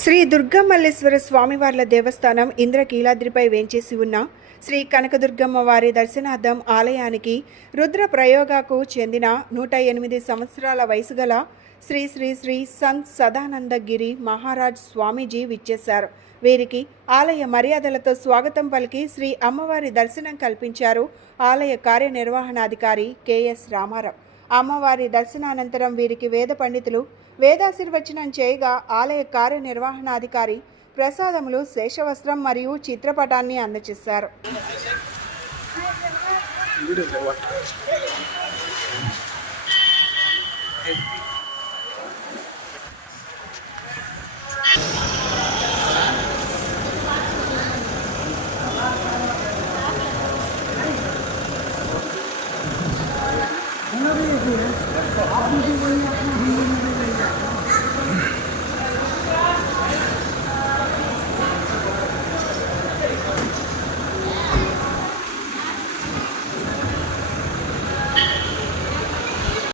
శ్రీ దుర్గమల్లేశ్వర స్వామివార్ల దేవస్థానం ఇంద్రకీలాద్రిపై వేంచేసి ఉన్న శ్రీ కనకదుర్గమ్మ వారి దర్శనార్థం ఆలయానికి రుద్ర ప్రయోగకు చెందిన నూట ఎనిమిది సంవత్సరాల వయసు గల శ్రీ శ్రీ శ్రీ సంత్ సదానందగిరి మహారాజ్ స్వామీజీ విచ్చేశారు. వీరికి ఆలయ మర్యాదలతో స్వాగతం పలికి శ్రీ అమ్మవారి దర్శనం కల్పించారు ఆలయ కార్యనిర్వహణాధికారి కెఎస్ రామారావు. అమ్మవారి దర్శనానంతరం వీరికి వేద పండితులు వేదాశీర్వచనం చేయగా ఆలయ కార్యనిర్వహణాధికారి ప్రసాదములు శేషవస్త్రం మరియు చిత్రపటాన్ని అందజేశారు